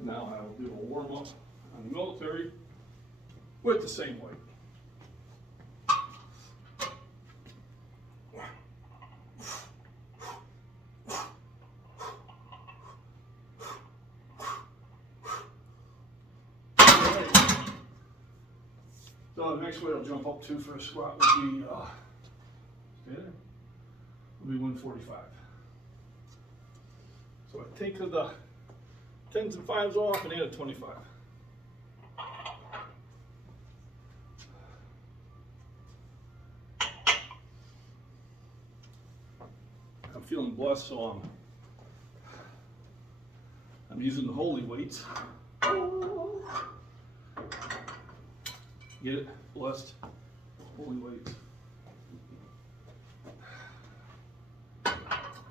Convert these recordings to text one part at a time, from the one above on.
Now I will do a warm up on the military with the same weight. So the next weight I'll jump up to for a squat will be, stay there, will be 145. So I take the 10s and 5s off and add a 25. I'm feeling blessed, so I'm using the holy weights. Get it? Blessed. Holy weights.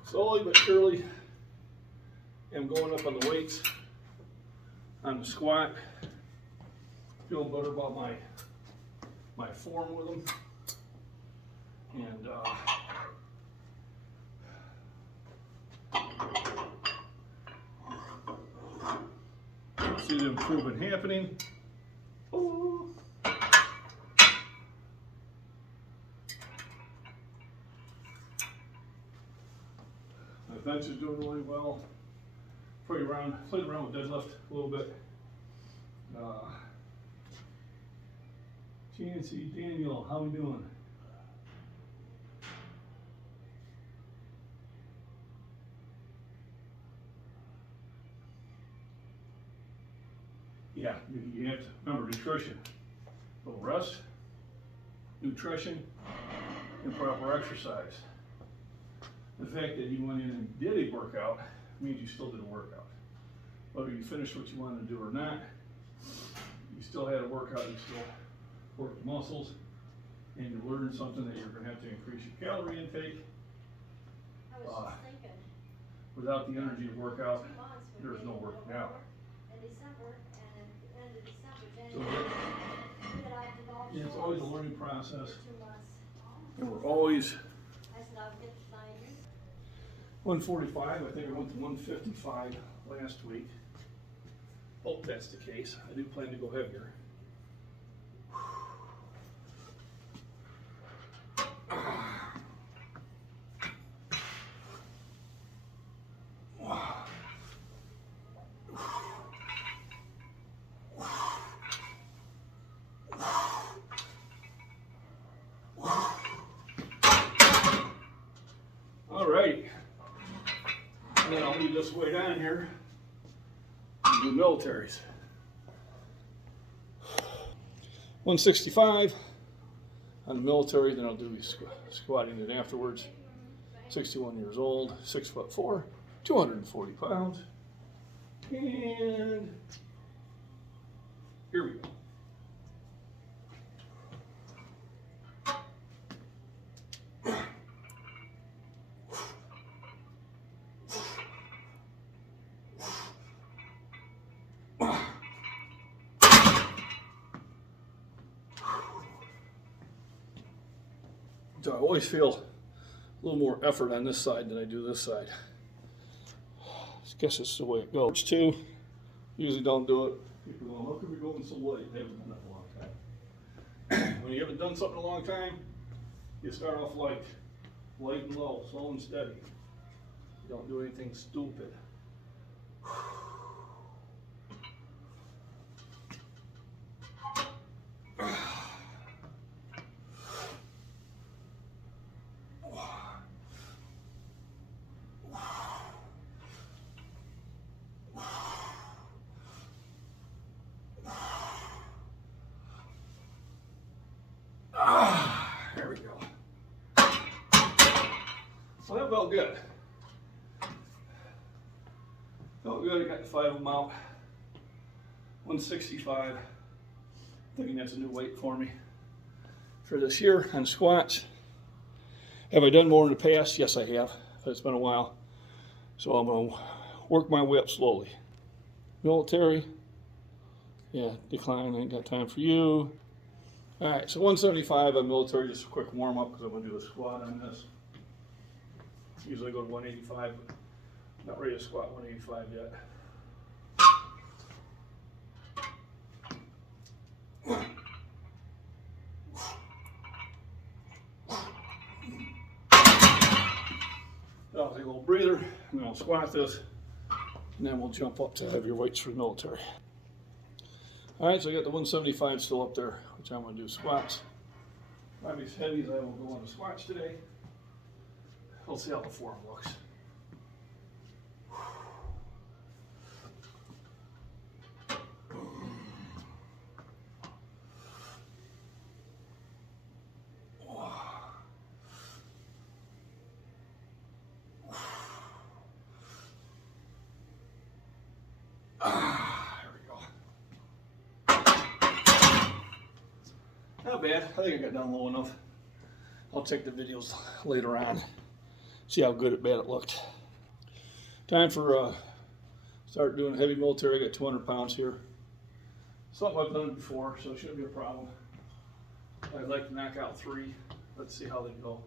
Slowly but surely, I'm going up on the weights, on the squat. Feeling better about my form with them. And see the improvement happening. Oh. My bench is doing really well. Played around with deadlift a little bit. Chancy, Daniel, how we doing? Yeah, you have to remember nutrition. A little rest, nutrition, and proper exercise. The fact that you went in and did a workout means you still did a workout. Whether you finished what you wanted to do or not, you still had a workout, you still worked muscles, and you learned something that you're going to have to increase your calorie intake. I was just thinking. Without the energy to work out, there's no working out. In December, and at the end of December, So January, it's always a learning process, 2 months. and we're always I said, I'll get the binders. 145. I think I went to 155 last week. Hope that's the case. I do plan to go heavier. Alrighty. And then I'll leave this weight on here and do militaries. 165 on the military, then I'll do squatting it afterwards. 61 years old, 6'4", 240 pounds. And here we go. So I always feel a little more effort on this side than I do this side. I guess it's the way it goes too. Usually don't do it. People go, how come you're going so light? They haven't done that in a long time. When you haven't done something in a long time, you start off light and low, slow and steady. You don't do anything stupid. There we go. So that felt good. Felt good. I got the 5 of them out. 165. Thinking that's a new weight for me for this year on squats. Have I done more in the past? Yes, I have. But it's been a while. So I'm going to work my way up slowly. Military. Yeah, decline. I ain't got time for you. All right, so 175 on military, just a quick warm up because I'm going to do a squat on this. Usually I go to 185, but not ready to squat 185 yet. breather, and then I'll squat this, and then we'll jump up to heavier weights for the military. All right, so I got the 175 still up there, which I'm gonna do squats. Probably as heavy as I will go on the squats today. We'll see how the form looks. Not bad. I think I got down low enough. I'll check the videos later on, see how good or bad it looked. Time for start doing heavy military. I got 200 pounds here. Something I've done before, so it shouldn't be a problem. I'd like to knock out 3. Let's see how they go.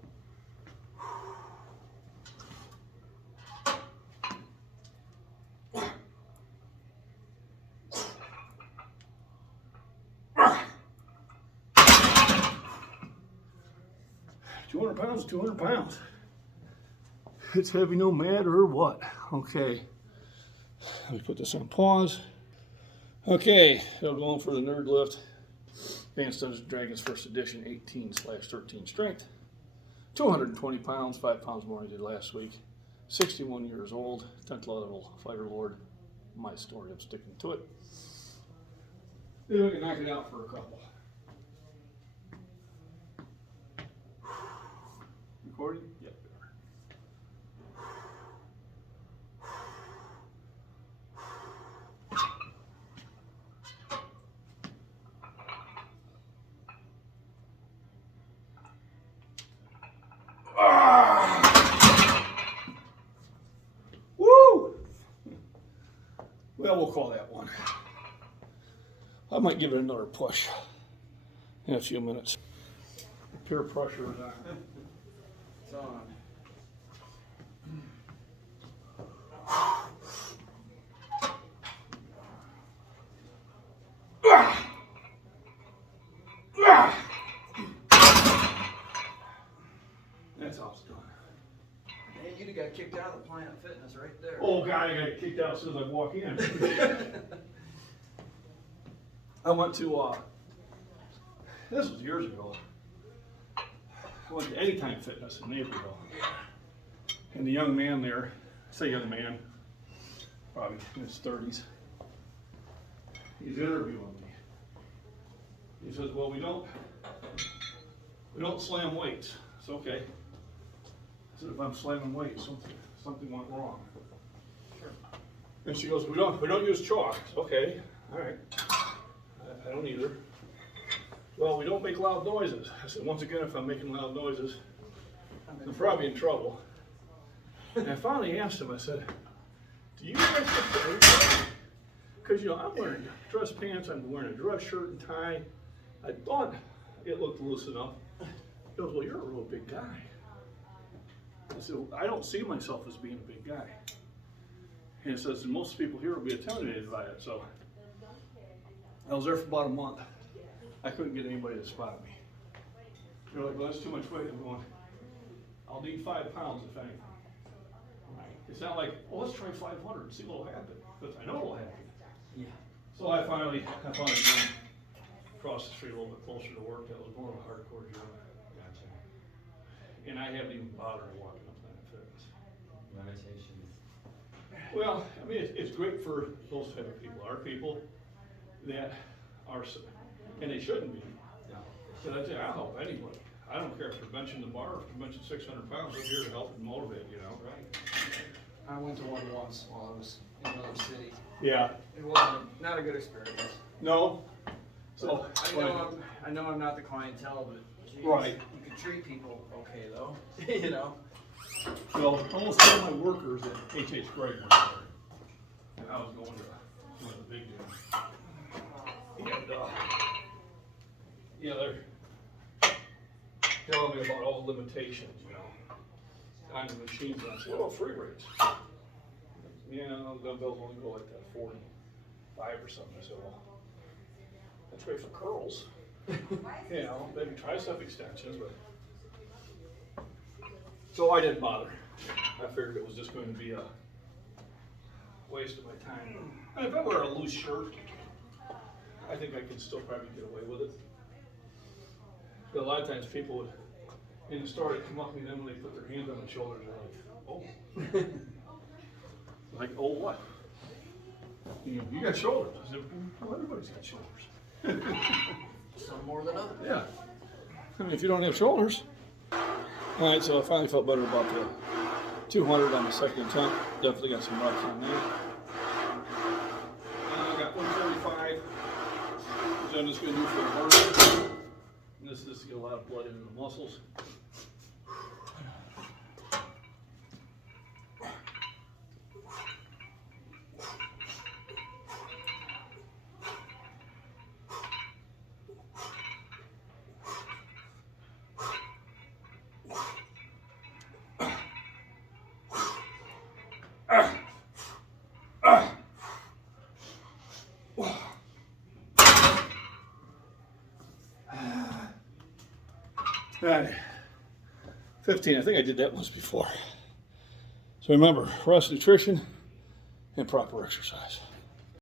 200 pounds is 200 pounds. It's heavy no matter what. Okay, let me put this on pause. Okay, we'll go on for the nerd lift. Advanced Dungeons & Dragons First Edition 18/13 strength. 220 pounds, 5 pounds more than I did last week. 61 years old, 10th level fighter lord. My story, I'm sticking to it. Maybe we can knock it out for a couple. Recording? Yep. Woo! Well, we'll call that one. I might give it another push in a few minutes. The peer pressure is on. It's on. That's how it's done. Man, you'd have got kicked out of the Planet Fitness right there. Oh God, I got kicked out as soon as I walk in. I went to, this was years ago. I went to Anytime Fitness in Naperville. And the young man there, I say young man, probably in his 30s, he's interviewing me. He says, well, we don't slam weights. It's okay. I said, if I'm slamming weights, something went wrong. Sure. And she goes, we don't use chalk. It's okay, all right. I don't either. Well, we don't make loud noises. I said, once again, if I'm making loud noises, I'm probably in trouble. And I finally asked him, I said, do you guys get the because, you know, I'm wearing dress pants, I'm wearing a dress shirt and tie. I thought it looked loose enough. He goes, well, you're a real big guy. I said, I don't see myself as being a big guy. And he says, most people here will be intimidated by it. So I was there for about a month. I couldn't get anybody to spot me. They're like, well, that's too much weight. I'm going, I'll need 5 pounds if anything. It's not like, well, let's try 500 and see what'll happen. Because I know what'll happen. Yeah. So I finally went across the street a little bit closer to work. That was more of a hardcore gym. Gotcha. And I haven't even bothered walking up Planet Fitness. Limitations. Well, I mean, it's great for those type of people. Our people that are, and they shouldn't be. No. So I say, I'll help anybody. I don't care if they're benching the bar, if they're benching 600 pounds. I'm here to help and motivate, you know. Right. I went to one once while I was in another city. Yeah. It wasn't not a good experience. No. So I know I'm not the clientele, but geez, right. You could treat people okay though. You know. So almost all my workers at H.H. Gregg were there, and I was going to one of the big gyms. And yeah, they're telling me about all the limitations, you know, on the machines. And I said, what about free weights? Yeah, dumbbells only go like that 45 or something. I said, well, that's great for curls. You know, maybe tricep extensions, but. So I didn't bother. I figured it was just going to be a waste of my time. And if I wear a loose shirt, I think I can still probably get away with it. But a lot of times people would, in the store, they come up to me, then when they put their hands on my shoulders, they're like, oh. Like, oh what? You got shoulders. I said, well, everybody's got shoulders. Some more than others. Yeah. I mean, if you don't have shoulders. All right, so I finally felt better about the 200 on the second attempt. Definitely got some reps on that. I got 135. So I'm just going to do for a burn. And this is to get a lot of blood into the muscles. All right, 15, I think I did that once before. So remember, rest, nutrition, and proper exercise.